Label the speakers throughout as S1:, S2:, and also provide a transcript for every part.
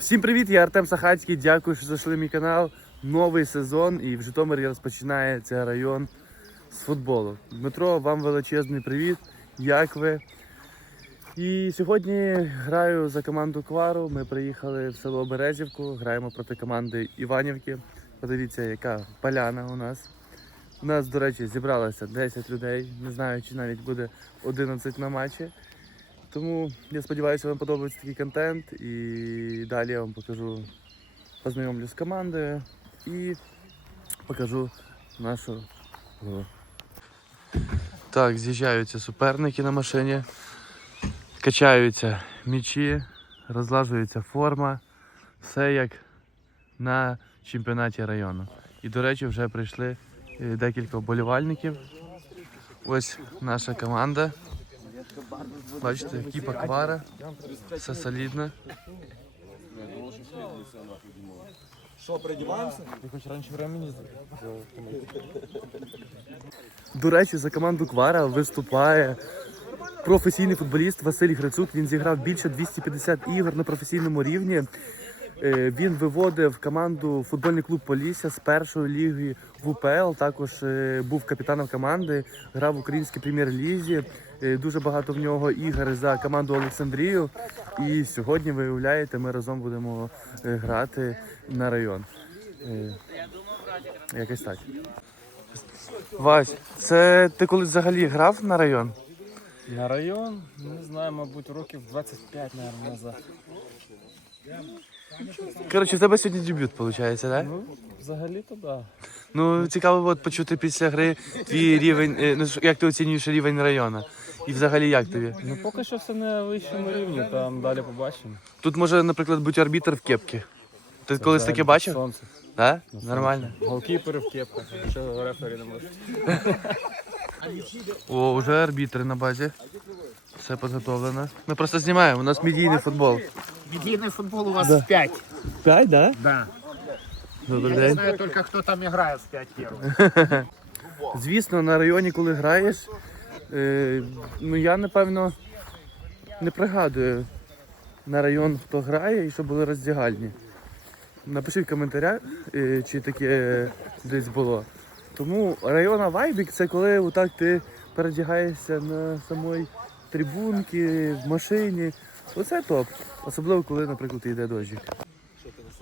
S1: Всім привіт, я Артем Сахацький. Дякую, що зайшли мій канал. Новий сезон і в Житомирі розпочинається район з футболу. Дмитро, вам величезний привіт. Як ви? І сьогодні граю за команду Квару. Ми приїхали в село Березівку, граємо проти команди Іванівки. Подивіться, яка поляна у нас. У нас, до речі, зібралося 10 людей. Не знаю, чи навіть буде 11 на матчі. Тому я сподіваюся, вам подобається такий контент. І далі я вам покажу, познайомлю з командою і покажу нашу гру. Так, з'їжджаються суперники на машині, качаються м'ячі, розлажується форма. Все як на чемпіонаті району. І, до речі, вже прийшли е, декілька вболівальників. Ось наша команда. Бачите, кіпа квара, все солідне.
S2: Що, продеваемся? Ти хоч раніше времени
S1: До речі, за команду Квара виступає професійний футболіст Василь Грицук. Він зіграв більше 250 ігор на професійному рівні. Е, Він виводив команду футбольний клуб Полісся з першої ліги в УПЛ. Також е, був капітаном команди, грав в українській прем'єр-лізі. Е, Дуже багато в нього ігор за команду Олександрію. І сьогодні, виявляєте, ми разом будемо грати на район. Якось так. Вась, це ти колись взагалі грав на район?
S2: На район, не знаю, мабуть, років 25, наверное, назад.
S1: Коротше, в тебе сьогодні дебют, виходить, так?
S2: Ну, взагалі-то да.
S1: Ну, цікаво от почути після гри твій рівень, е, ну, як ти оцінюєш рівень району. І взагалі як тобі?
S2: Ну, поки що все на вищому рівні, там далі побачимо.
S1: Тут може, наприклад, бути арбітр в кепці. Ти колись таке бачив?
S2: Сонце.
S1: Так? Нормально.
S2: Голкіпери в кепках, якщо рефері не може.
S1: О, вже арбітри на базі. Все підготовлено. Ми просто знімаємо, у нас медійний футбол.
S3: Медийный футбол у вас в 5.
S1: П'ять, так?
S3: Да.
S1: Добрий
S3: Я не
S1: день.
S3: знаю только, кто там играет в 5 первых.
S1: Звісно, на районі, коли граєш, е, ну я напевно не пригадую на район, хто грає і що були роздягальні. Напишіть в коментарях, е, чи таке десь було. Тому района Вайбік це коли отак ти передягаєшся на самій трибунці, в машині. Оце топ. Особливо, коли, наприклад, йде дощик.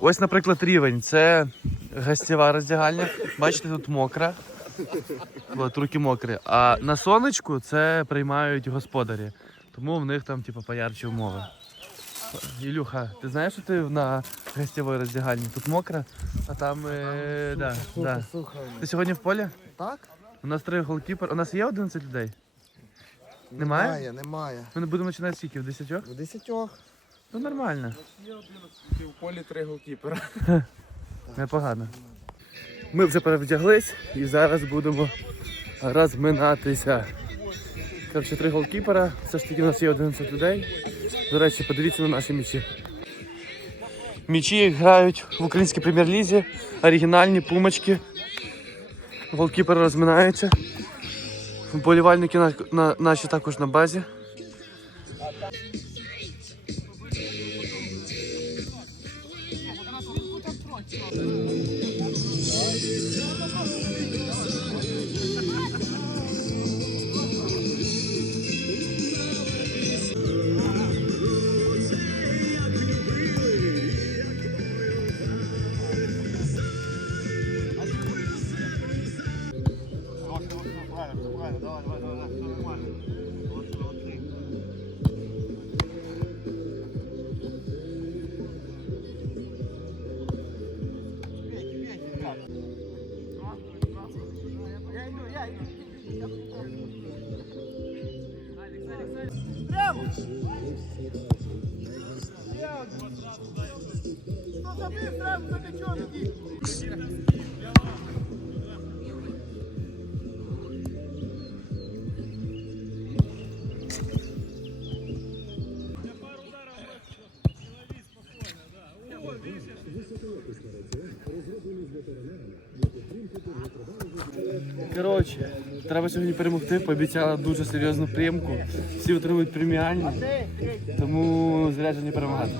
S1: Ось, наприклад, рівень. Це гостєва роздягальня. Бачите, тут мокра. От, руки мокрі. А на сонечку це приймають господарі. Тому в них там, типу, поярчі умови. Ілюха, ти знаєш, що ти на гостєвій роздягальні? Тут мокро, а там. Е, да, да. Ти сьогодні в полі?
S4: Так?
S1: У нас три голкіпер. У нас є 11 людей? Немає?
S4: Немає, немає.
S1: Ми не будемо починати скільки? В 10?
S4: В десятьох.
S1: Ну нормально,
S2: І в полі три голкіпера.
S1: непогано. Ми вже перевдяглись і зараз будемо розминатися. Коротше, три голкіпера. Все ж таки у нас є 11 людей. До речі, подивіться на наші м'ячі. М'ячі грають в українській прем'єр-лізі, оригінальні пумочки. Голкіпери розминаються. Вболівальники на, на, наші також на базі. Коротше, треба сьогодні перемогти. Пообіцяла дуже серйозну приймку. Всі отримують преміальні, тому заряджені перемагати.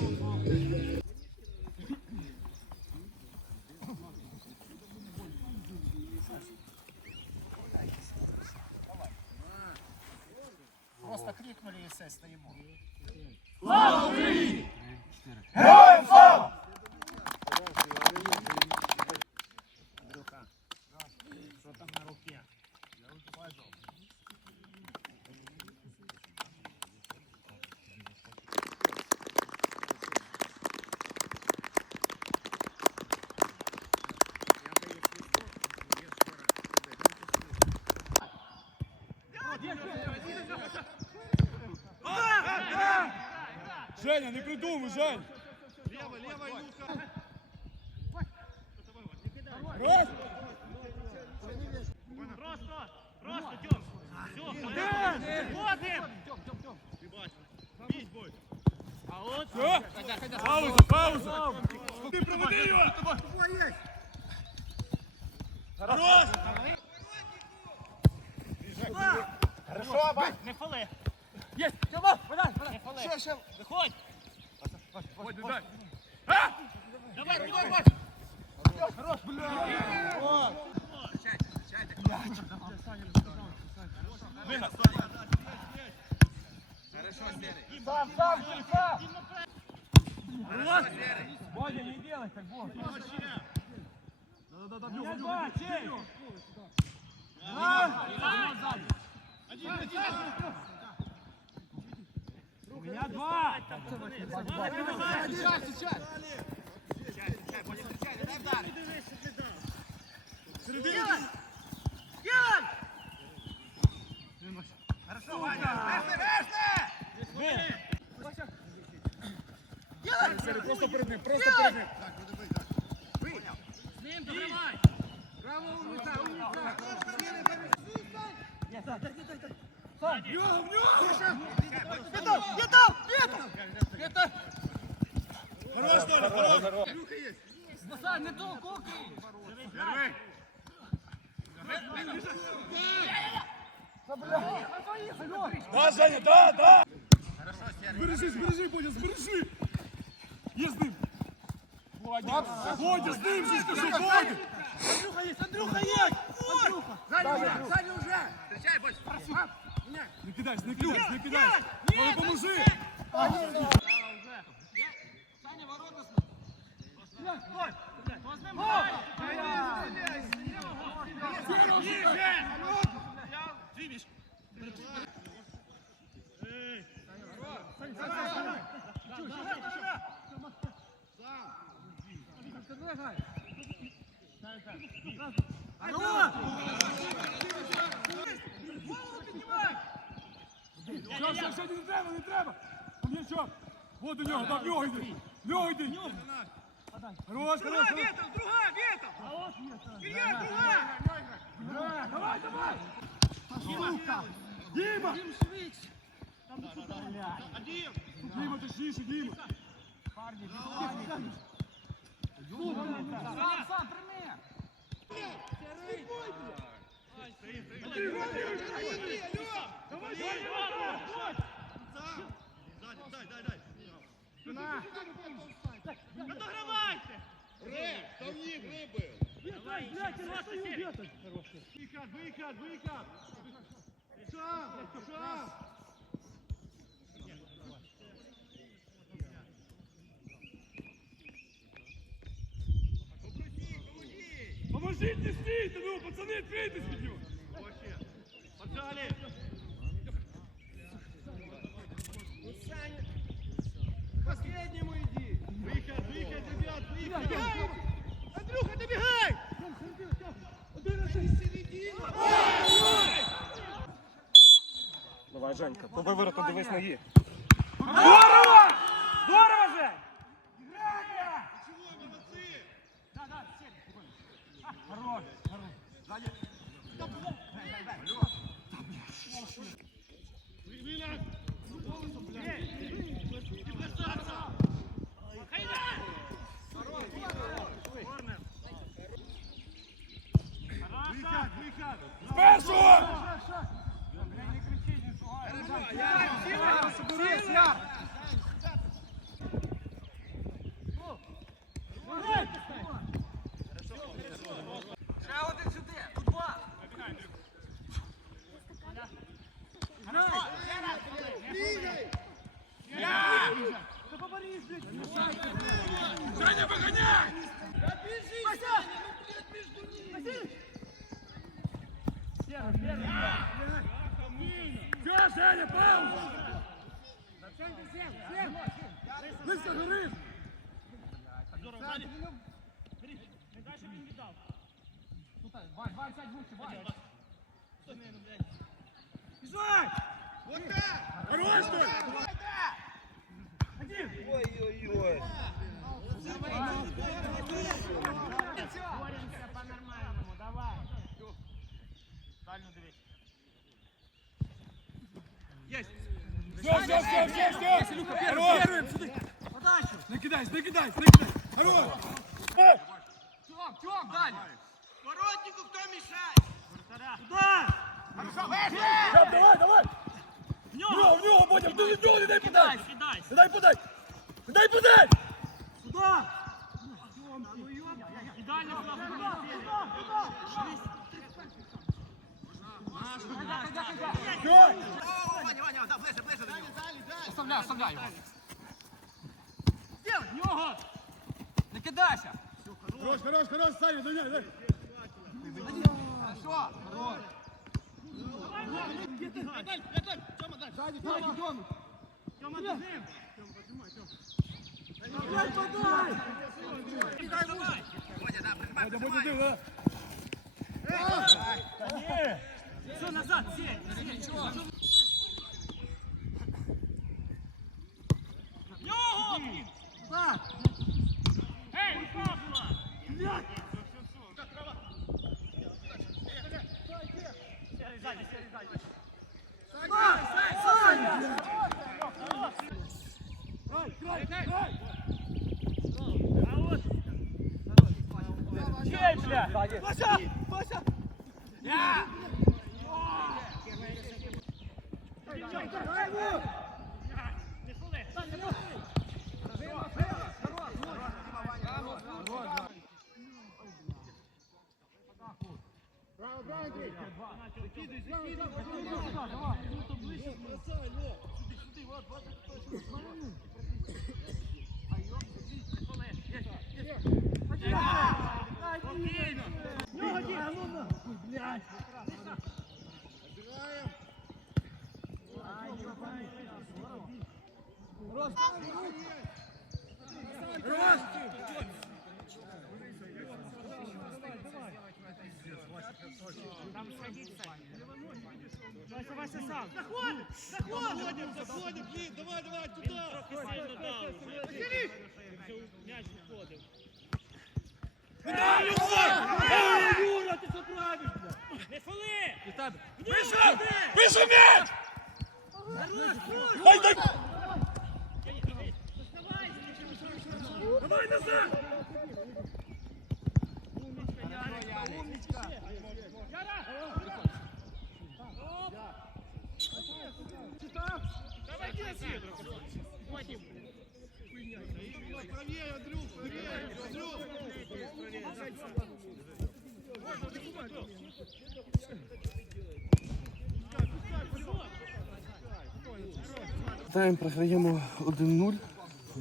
S4: Женя, не придумай, Жень! Рось!
S5: Просто, просто, Тём. Все, ходим. А от
S4: Все! Пауза, пауза! Ти проведи його! Хорош!
S5: не фали.
S4: Є! Тьома! Подай!
S5: Не фали. Виходь.
S4: Ходь, дай!
S5: Давай, давай, давай.
S4: Бодя, не делай так, Бог! Да-да-да, бью, бью, бью! У меня два! Просто перед ним, просто перед ним!
S5: З ним догравай.
S4: Хорош, Толя, хорош! Да, Женя, да, да! Збережи, збережи, Бодя, збережи! Є з ним! Бодя, з ним же скажи, Бодя!
S5: Андрюха є, Андрюха є. Андрюха.
S4: Не кидайся, не кидайся, не кидайся! Толя, поможи!
S5: Хто з ним грає?
S4: Все, все, все, не треба, не треба! Там є що? Вот до нього, да, в нього йди! В нього йди! Хорош, хорош, хорош! Давай, давай! Діма! Діма, точніше, Діма!
S5: Догравайте. Давай, просто сірий.
S4: Вихід, вихід, вихід! Шаг, шаг! Поможіть, не стійте, ну, пацани, відкрийтесь далі. Последнему
S5: иди.
S4: Выход, выход, ребят, выход. Добегай!
S5: Андрюха, добегай!
S2: Давай, Женька, по вивороту дивись ноги.
S5: Не
S4: кидайся, не кидайся, не кидайся. Хорош.
S5: Воротнику хто мішає?
S4: Шап, давай, давай. В нього, в нього, Бодя, ти від нього не дай подай.
S5: Кидай.
S4: Не дай подай. Не дай подай.
S5: Ідеально
S4: Все.
S3: Оставляй, оставляй його.
S5: Нього!
S3: Не кидайся.
S4: Хорош, хорош, хорош, Саня, дай, дай.
S3: Хорошо. Хорош.
S5: Тьома, ти з ним!
S4: Бодя, Бодя, ти, да.
S5: Все, назад, сей! сей. Нього! Ей, рука була! Сірий ззаді, сірий Спокійно! Там сходить, Вася, Вася сам. Заходим! Заходим! Заходим! Блин, давай, давай, туда! Трохи сильно дав уже. М'яч виходив.
S4: Юра, ти що правиш, бля?
S5: Не фоли!
S4: Вийшов! Вийшов м'яч! Дай, дай! Давай назад!
S5: Давай, Кирилл, Потім.
S1: Тайм програємо 1-0.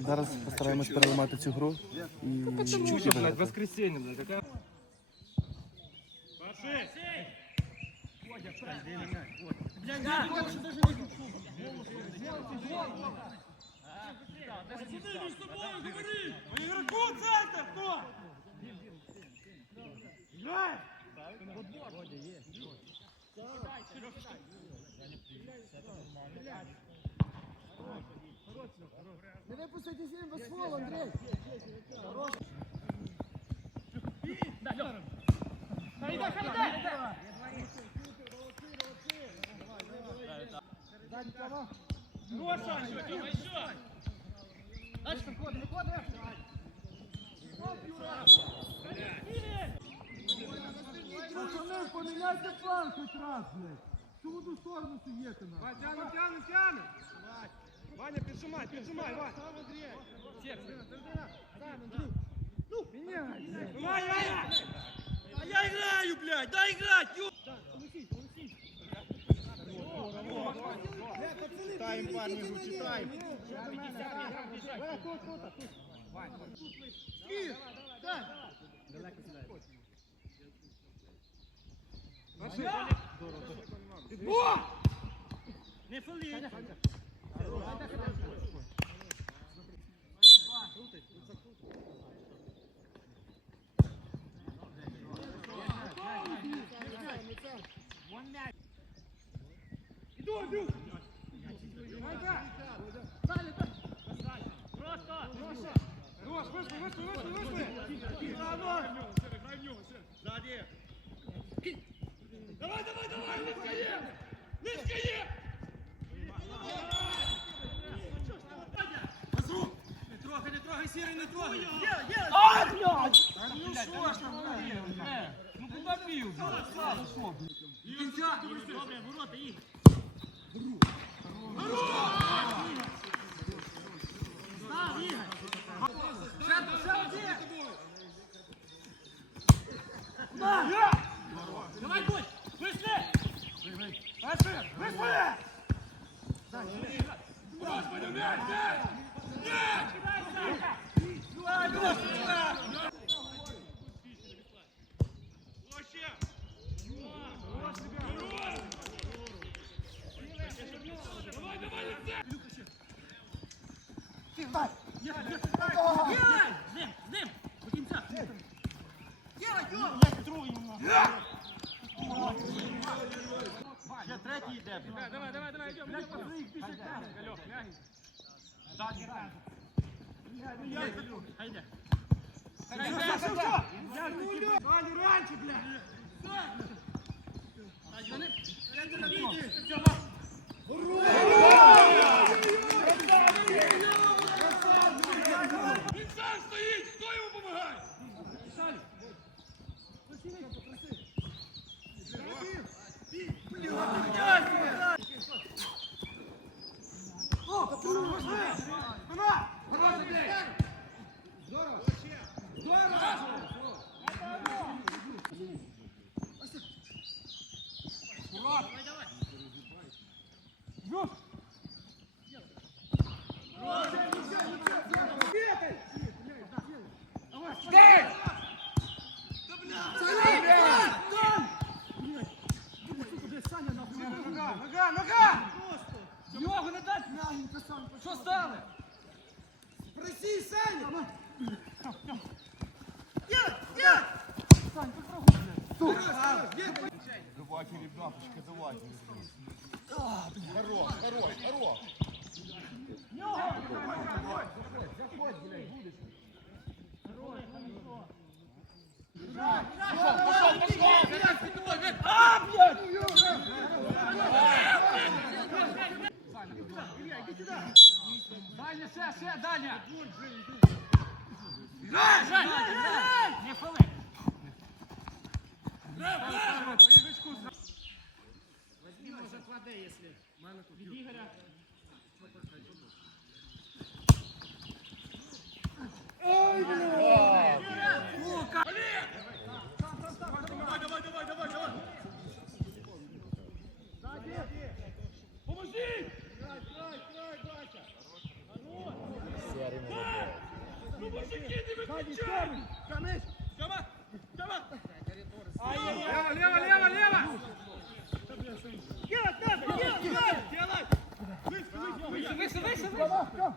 S1: Зараз постараємось переламати цю гру і чуть-чуть виграти.
S2: Воскресенье, блядь, такая.
S4: Игроку центр, кто? Пацаны, поменяйте план хоть раз, блядь. Всю в одну сторону сидите, на. Тянем, тянем, тянем. Ваня, прижимай, прижимай, Ваня. Ну, меняй. А я играю, блядь, дай играть, ё...
S3: Читаем, парни, читаем.
S5: Не фоли!
S4: Иду, Андрюх. Ігор, з ним, з ним. До кінця. Ще третій йде.
S5: Давай, давай, давай, йдемо, йдемо. Альох, мягенько.
S4: Хайде.
S5: Ваня, раньше, блядь! Він Нога, нога, нога! Його не дать? Мягенько, Саня. Що стали? Проси, Саня!
S6: Давайте, ребятушка, давайте. Хорош, хорош, хорош.
S5: Даня, ще, ще, Даня!
S4: Не фали. Возьми, може, кладе, якщо. Від Ігоря.
S5: Давай, давай, давай, давай, давай! Поможи! Край, край, край, Бася! Ну, мужики, не виключай! Камись! Тьома! Тьома! Лево, лево, лево, лево! Делай, делай, делай! Делай! Выше, выше, выше, выше!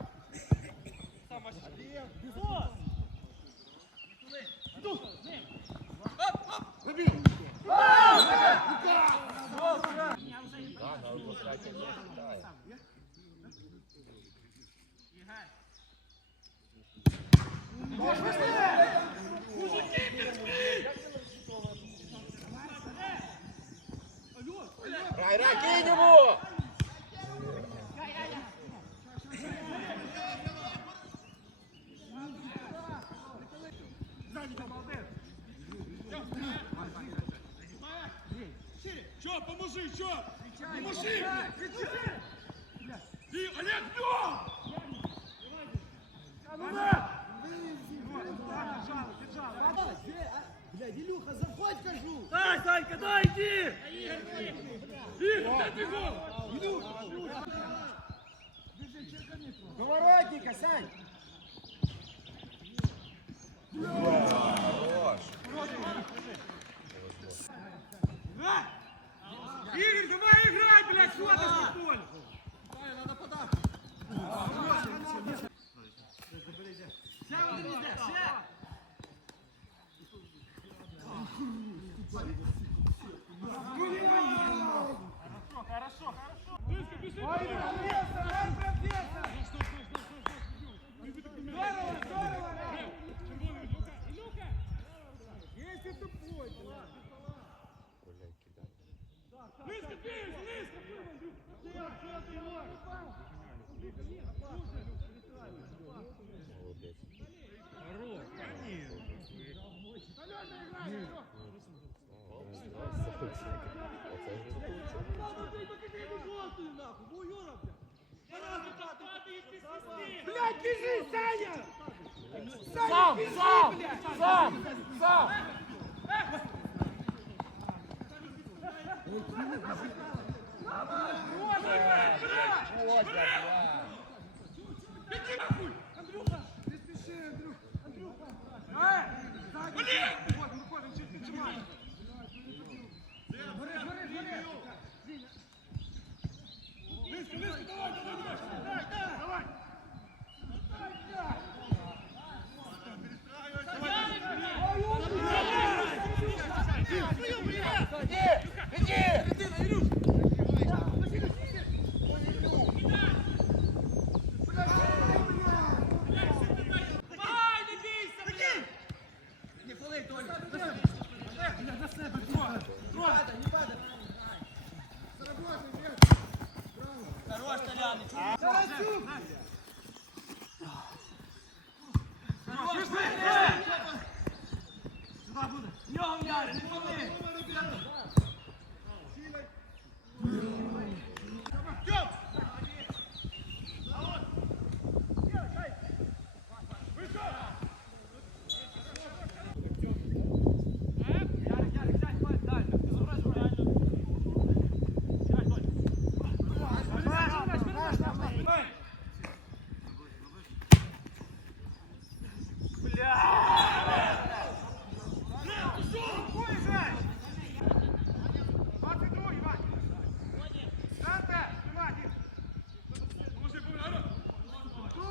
S6: Рай, рай, кинь ему!
S5: Чё, поможи, чё? Поможи! И Олег, бьем!
S7: Блядь, Илюха, заходь, кажу!
S5: Дай, Санька, дай, иди! Игорь, дай бегом!
S7: Поворотника, Сань!
S5: Игорь, давай играй, блядь, ты в футболе? Здорово, здорово! Молодец. Хорош, конечно. Блядь, бежи, Саня! Саня, бежи, блядь!
S4: Сам, сам! Молодец, блядь! Сам, сам.
S5: Не спіши, Андрюх, Андрюха! Е! Ззаді! Хорош, Толяныч! Тарасюк! Сюда буде! Нього м'яч, не пали! Розібрали!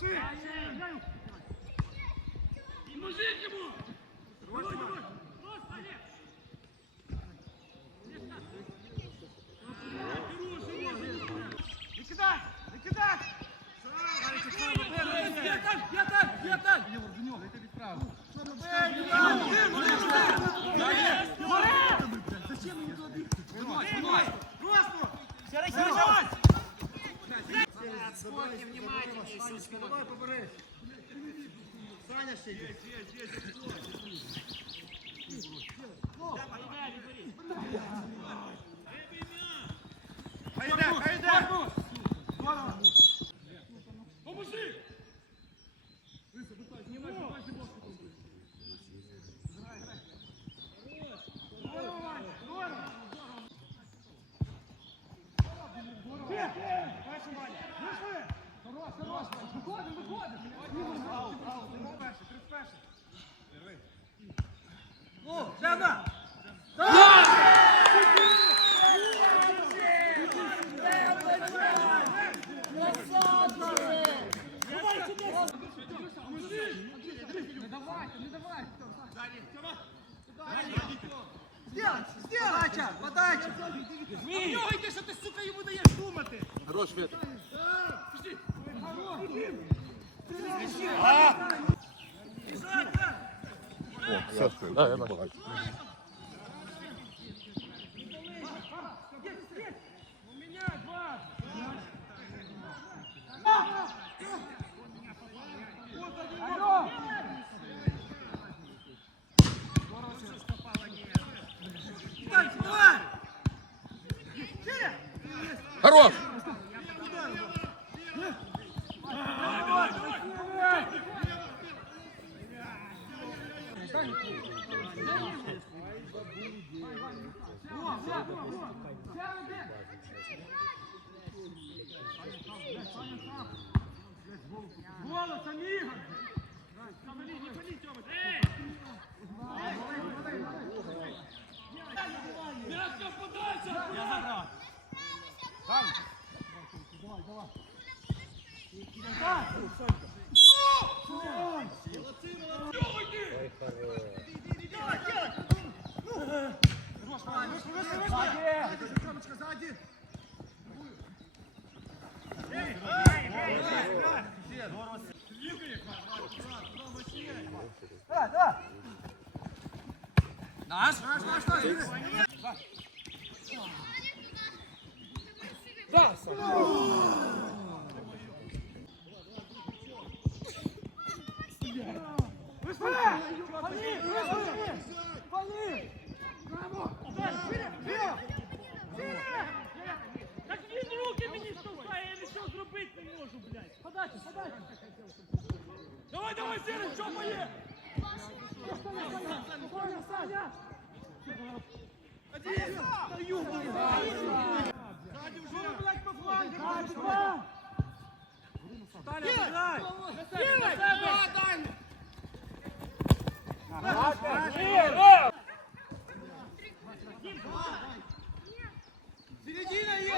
S5: Не кидай! Не Саня ще йде. Хайде, хайде! Поможи! Хорош, хорош! Виходимо, виходимо! Аут, аут, 31, 31. О, Жена! Не давайте, не давайте! Сделай, сделай! Подача, подача! В нього йди, що ти, сука, йому даєш думати!
S4: Хорош, Вітер. Хорош!
S5: Голосом, Ігор!
S4: Ромочка, сзади. Наш? Наш, наш, наш.
S5: Так він руки мені штовхає, я нічого зробити не можу, блядь. Подача, подача. Давай, давай, Сірий, що моє?
S4: Сзади уже, блядь,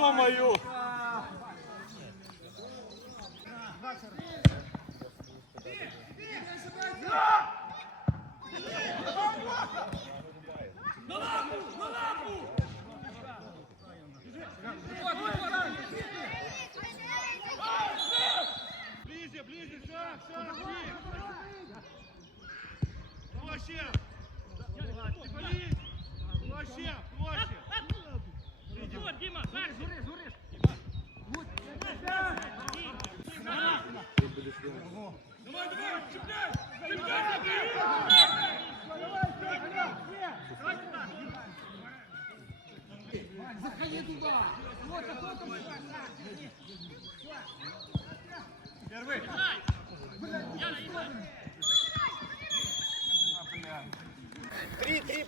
S2: ё-моё!
S4: Ближе, ближе, шаг, шаг, Проще. Болись. Проще, проще.
S5: Вот, Дима, так, журиш, журиш.
S4: Давай, давай, цепляй. Цепляй,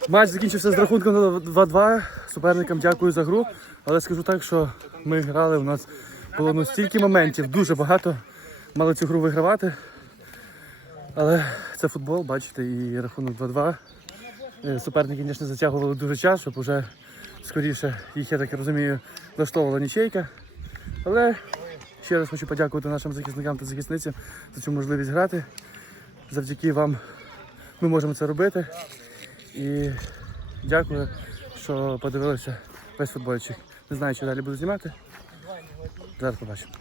S1: Матч закінчився з рахунком 2-2. Суперникам дякую за гру. Але скажу так, що ми грали, у нас було ну, стільки моментів, дуже багато. Мали цю гру вигравати. Але це футбол, бачите, і рахунок 2-2. Е, Суперники, звісно, затягували дуже час, щоб вже скоріше їх, я так розумію, влаштовувала нічейка. Але ще раз хочу подякувати нашим захисникам та захисницям за цю можливість грати. Завдяки вам ми можемо це робити. І дякую, що подивилися весь футбольчик. Не знаю, чи далі буду знімати. Зараз побачимо.